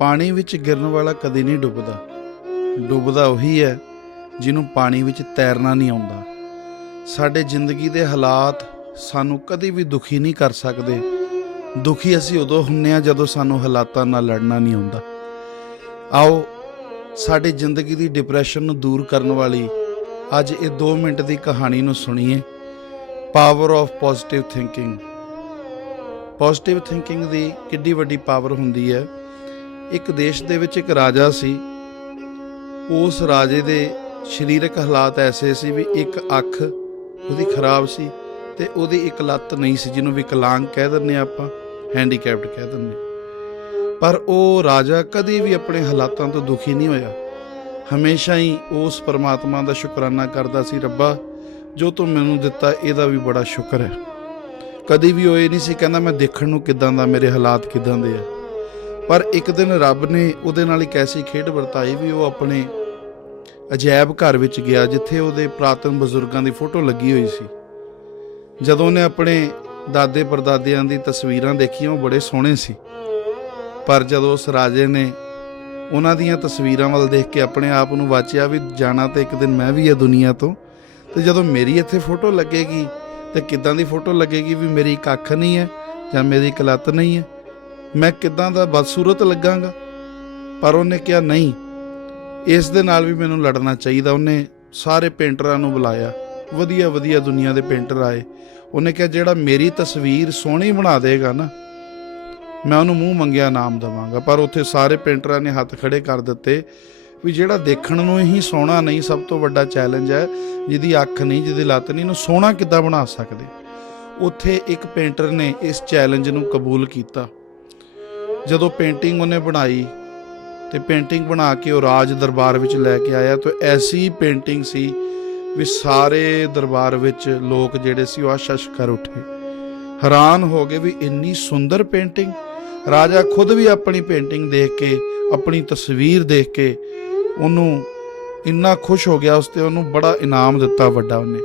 ਪਾਣੀ ਵਿੱਚ ਗਿਰਨ ਵਾਲਾ ਕਦੇ ਨਹੀਂ ਡੁੱਬਦਾ। ਡੁੱਬਦਾ ਉਹੀ ਹੈ ਜਿਹਨੂੰ ਪਾਣੀ ਵਿੱਚ ਤੈਰਨਾ ਨਹੀਂ ਆਉਂਦਾ। ਸਾਡੇ ਜ਼ਿੰਦਗੀ ਦੇ ਹਾਲਾਤ ਸਾਨੂੰ ਕਦੇ ਵੀ ਦੁਖੀ ਨਹੀਂ ਕਰ ਸਕਦੇ। ਦੁਖੀ ਅਸੀਂ ਉਦੋਂ ਹੁੰਨੇ ਆ ਜਦੋਂ ਸਾਨੂੰ ਹਾਲਾਤਾਂ ਨਾਲ ਲੜਨਾ ਨਹੀਂ ਆਉਂਦਾ। ਆਓ, ਸਾਡੀ ਜ਼ਿੰਦਗੀ ਦੀ ਡਿਪਰੈਸ਼ਨ ਨੂੰ ਦੂਰ ਕਰਨ ਵਾਲੀ ਅੱਜ ਇਹ 2 ਮਿੰਟ ਦੀ ਕਹਾਣੀ ਨੂੰ ਸੁਣੀਏ। Power of positive thinking positive thinking ਦੀ ਕਿੱਡੀ ਵੱਡੀ ਪਾਵਰ ਹੁੰਦੀ ਹੈ। ਇੱਕ ਦੇਸ਼ ਦੇ ਵਿੱਚ ਇੱਕ ਰਾਜਾ ਸੀ। ਉਸ ਰਾਜੇ ਦੇ ਸਰੀਰਕ ਹਾਲਾਤ ਐਸੇ ਸੀ ਵੀ ਇੱਕ ਅੱਖ ਉਹਦੀ ਖਰਾਬ ਸੀ ਤੇ ਉਹਦੀ ਇੱਕ ਲੱਤ ਨਹੀਂ ਸੀ, ਜਿਹਨੂੰ ਵਿਕਲਾਂਗ ਕਹਿ ਦਿੰਦੇ ਹਾਂ ਆਪਾਂ ਹੈਂਡੀਕੈਪਡ ਕਹਿ ਦਿੰਦੇ ਪਰ ਉਹ ਰਾਜਾ ਕਦੇ ਵੀ ਆਪਣੇ ਹਾਲਾਤਾਂ ਤੋਂ ਦੁਖੀ ਨਹੀਂ ਹੋਇਆ। ਹਮੇਸ਼ਾ ਹੀ ਉਸ ਪਰਮਾਤਮਾ ਦਾ ਸ਼ੁਕਰਾਨਾ ਕਰਦਾ ਸੀ, ਰੱਬਾ, ਜੋ ਤੂੰ ਮੈਨੂੰ ਦਿੱਤਾ, ਇਹਦਾ ਵੀ ਬੜਾ ਸ਼ੁਕਰ ਹੈ। ਕਦੇ ਵੀ ਉਹ ਇਹ ਨਹੀਂ ਸੀ ਕਹਿੰਦਾ, ਮੈਂ ਦੇਖਣ ਨੂੰ ਕਿਦਾਂ ਦਾ, ਮੇਰੇ ਹਾਲਾਤ ਕਿਦਾਂ ਦੇ ਆ? ਪਰ ਇੱਕ ਦਿਨ ਰੱਬ ਨੇ ਉਹਦੇ ਨਾਲ ਇੱਕ ਐਸੀ ਖੇਡ ਵਰਤਾਈ ਵੀ ਉਹ ਆਪਣੇ ਅਜਾਇਬ ਘਰ ਵਿੱਚ ਗਿਆ, ਜਿੱਥੇ ਉਹਦੇ ਪ੍ਰਾਤਨ ਬਜ਼ੁਰਗਾਂ ਦੀ ਫੋਟੋ ਲੱਗੀ ਹੋਈ ਸੀ। ਜਦੋਂ ਉਹਨੇ ਆਪਣੇ ਦਾਦੇ ਪਰਦਾਦਿਆਂ ਦੀ ਤਸਵੀਰਾਂ ਦੇਖੀਆਂ, ਉਹ ਬੜੇ ਸੋਹਣੇ ਸੀ। ਪਰ ਜਦੋਂ ਉਸ ਰਾਜੇ ਨੇ ਉਹਨਾਂ ਦੀਆਂ ਤਸਵੀਰਾਂ ਵੱਲ ਦੇਖ ਕੇ ਆਪਣੇ ਆਪ ਨੂੰ ਵਾਚਿਆ ਵੀ ਜਾਣਾ ਤੇ ਇੱਕ ਦਿਨ ਮੈਂ ਵੀ ਇਹ ਦੁਨੀਆ ਤੋਂ, ਤੇ ਜਦੋਂ ਮੇਰੀ ਇੱਥੇ ਫੋਟੋ ਲੱਗੇਗੀ, ਤੇ ਕਿੱਦਾਂ ਦੀ ਫੋਟੋ ਲੱਗੇਗੀ ਵੀ ਮੇਰੀ ਇੱਕ ਅੱਖ ਨਹੀਂ ਹੈ ਜਾਂ ਮੇਰੀ ਇੱਕ ਲੱਤ ਨਹੀਂ ਹੈ ਮੈਂ ਕਿੱਦਾਂ ਦਾ ਬਦਸੂਰਤ ਲੱਗਾਂਗਾ? ਪਰ ਉਹਨੇ ਕਿਹਾ, ਨਹੀਂ, ਇਸ ਦੇ ਨਾਲ ਵੀ ਮੈਨੂੰ ਲੜਨਾ ਚਾਹੀਦਾ। ਉਹਨੇ ਸਾਰੇ ਪੇਂਟਰਾਂ ਨੂੰ ਬੁਲਾਇਆ। ਵਧੀਆ ਵਧੀਆ ਦੁਨੀਆ ਦੇ ਪੇਂਟਰ ਆਏ। ਉਹਨੇ ਕਿਹਾ, ਜਿਹੜਾ ਮੇਰੀ ਤਸਵੀਰ ਸੋਹਣੀ ਬਣਾ ਦੇਗਾ ਨਾ, ਮੈਂ ਉਹਨੂੰ ਮੂੰਹ ਮੰਗਿਆ ਨਾਮ ਦਵਾਂਗਾ। ਪਰ ਉੱਥੇ ਸਾਰੇ ਪੇਂਟਰਾਂ ਨੇ ਹੱਥ ਖੜੇ ਕਰ ਦਿੱਤੇ ਵੀ ਜਿਹੜਾ ਦੇਖਣ ਨੂੰ ਹੀ ਸੋਹਣਾ ਨਹੀਂ, ਸਭ ਤੋਂ ਵੱਡਾ ਚੈਲੰਜ ਹੈ, ਜਿਹਦੀ ਅੱਖ ਨਹੀਂ, ਜਿਹਦੀ ਲੱਤ ਨਹੀਂ ਇਹਨੂੰ ਸੋਹਣਾ ਕਿੱਦਾਂ ਬਣਾ ਸਕਦੇ? ਉੱਥੇ ਇੱਕ ਪੇਂਟਰ ਨੇ ਇਸ ਚੈਲੰਜ ਨੂੰ ਕਬੂਲ ਕੀਤਾ। ਜਦੋਂ ਪੇਂਟਿੰਗ ਉਹਨੇ ਬਣਾਈ ਤੇ ਪੇਂਟਿੰਗ ਬਣਾ ਕੇ ਉਹ ਰਾਜ ਦਰਬਾਰ ਵਿੱਚ ਲੈ ਕੇ ਆਇਆ ਤਾਂ ਐਸੀ ਪੇਂਟਿੰਗ ਸੀ ਵੀ ਸਾਰੇ ਦਰਬਾਰ ਵਿੱਚ ਲੋਕ ਜਿਹੜੇ ਸੀ ਉਹ ਆਸ਼ਸ਼ ਕਰ ਉੱਠੇ। ਹੈਰਾਨ ਹੋ ਗਏ ਵੀ ਇੰਨੀ ਸੁੰਦਰ ਪੇਂਟਿੰਗ ਰਾਜਾ ਖੁਦ ਵੀ ਆਪਣੀ ਪੇਂਟਿੰਗ ਦੇਖ ਕੇ, ਆਪਣੀ ਤਸਵੀਰ ਦੇਖ ਕੇ ਉਹਨੂੰ ਇੰਨਾ ਖੁਸ਼ ਹੋ ਗਿਆ, ਉਸ ਤੇ ਉਹਨੂੰ ਬੜਾ ਇਨਾਮ ਦਿੱਤਾ ਵੱਡਾ ਉਹਨੇ।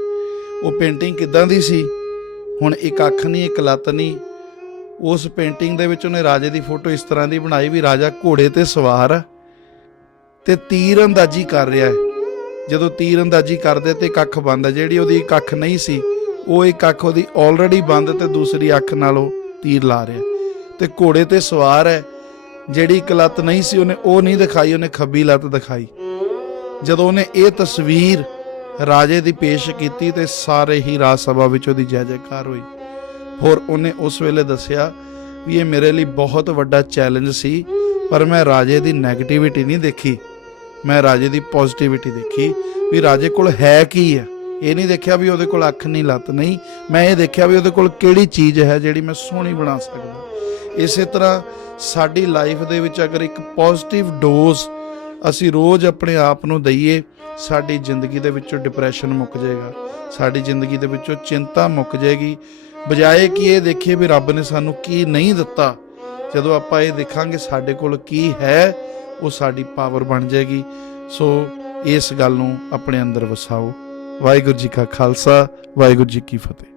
ਉਹ ਪੇਂਟਿੰਗ ਕਿੱਦਾਂ ਦੀ ਸੀ? ਹੁਣ ਇੱਕ ਅੱਖ ਨਹੀਂ, ਇੱਕ ਲੱਤ ਨਹੀਂ ਉਸ ਪੇਂਟਿੰਗ ਦੇ ਵਿੱਚ ਉਹਨੇ ਰਾਜੇ ਦੀ ਫੋਟੋ ਇਸ ਤਰ੍ਹਾਂ ਦੀ ਬਣਾਈ ਵੀ ਰਾਜਾ ਘੋੜੇ ਤੇ ਸਵਾਰ ਹੈ ਤੇ ਤੀਰ ਅੰਦਾਜ਼ੀ ਕਰ ਰਿਹਾ ਹੈ। ਜਦੋਂ ਤੀਰ ਅੰਦਾਜ਼ੀ ਕਰਦੇ ਤੇ ਕੱਖ ਬੰਦ ਹੈ ਜਿਹੜੀ ਉਹਦੀ ਕੱਖ ਨਹੀਂ ਸੀ, ਉਹ ਇੱਕ ਅੱਖ ਉਹਦੀ ਆਲਰੇਡੀ ਬੰਦ ਤੇ ਦੂਸਰੀ ਅੱਖ ਨਾਲ ਉਹ ਤੀਰ ਲਾ ਰਿਹਾ ਤੇ ਘੋੜੇ ਤੇ ਸਵਾਰ ਹੈ, ਜਿਹੜੀ ਇੱਕ ਲੱਤ ਨਹੀਂ ਸੀ, ਉਹਨੇ ਉਹ ਨਹੀਂ ਦਿਖਾਈ, ਉਹਨੇ ਖੱਬੀ ਲੱਤ ਦਿਖਾਈ। ਜਦੋਂ ਉਹਨੇ ਇਹ ਤਸਵੀਰ ਰਾਜੇ ਦੀ ਪੇਸ਼ ਕੀਤੀ ਤੇ ਸਾਰੇ ਹੀ ਰਾਜ ਸਭਾ ਵਿੱਚ ਉਹਦੀ ਜੈ ਜੈਕਾਰ ਹੋਈ। ਹੋਰ ਉਹਨੇ ਉਸ ਵੇਲੇ ਦੱਸਿਆ ਵੀ ਇਹ ਮੇਰੇ ਲਈ ਬਹੁਤ ਵੱਡਾ ਚੈਲੰਜ ਸੀ, ਪਰ ਮੈਂ ਰਾਜੇ ਦੀ 네ਗੇਟਿਵਿਟੀ ਨਹੀਂ ਦੇਖੀ। ਮੈਂ ਰਾਜੇ ਦੀ ਪੋਜ਼ਿਟਿਵਿਟੀ ਦੇਖੀ ਵੀ ਰਾਜੇ ਕੋਲ ਹੈ ਕੀ ਹੈ ਇਹ ਨਹੀਂ ਦੇਖਿਆ ਵੀ ਉਹਦੇ ਕੋਲ ਅੱਖ ਨਹੀਂ, ਲੱਤ ਨਹੀਂ। ਮੈਂ ਇਹ ਦੇਖਿਆ ਵੀ ਉਹਦੇ ਕੋਲ ਕਿਹੜੀ ਚੀਜ਼ ਹੈ ਜਿਹੜੀ ਮੈਂ ਸੋਹਣੀ ਬਣਾ ਸਕਦਾ। ਇਸੇ ਤਰ੍ਹਾਂ ਸਾਡੀ ਲਾਈਫ ਦੇ ਵਿੱਚ ਅਗਰ ਇੱਕ ਪੋਜ਼ਿਟਿਵ ਡੋਜ਼ ਅਸੀਂ ਰੋਜ਼ ਆਪਣੇ ਆਪ ਨੂੰ ਦਈਏ, ਸਾਡੀ ਜ਼ਿੰਦਗੀ ਦੇ ਵਿੱਚੋਂ ਡਿਪਰੈਸ਼ਨ ਮੁੱਕ ਜਾਏਗਾ। ਸਾਡੀ ਜ਼ਿੰਦਗੀ ਦੇ ਵਿੱਚੋਂ ਚਿੰਤਾ ਮੁੱਕ ਜਾਏਗੀ। ਬਜਾਏ ਕਿ ਇਹ ਦੇਖੀਏ ਵੀ ਰੱਬ ਨੇ ਸਾਨੂੰ ਕੀ ਨਹੀਂ ਦਿੱਤਾ, ਜਦੋਂ ਆਪਾਂ ਇਹ ਦੇਖਾਂਗੇ ਸਾਡੇ ਕੋਲ ਕੀ ਹੈ, ਉਹ ਸਾਡੀ ਪਾਵਰ ਬਣ ਜਾਏਗੀ। ਸੋ ਇਸ ਗੱਲ ਨੂੰ ਆਪਣੇ ਅੰਦਰ ਵਸਾਓ। ਵਾਹਿਗੁਰੂ ਜੀ ਕਾ ਖਾਲਸਾ, ਵਾਹਿਗੁਰੂ ਜੀ ਕੀ ਫਤਿਹ।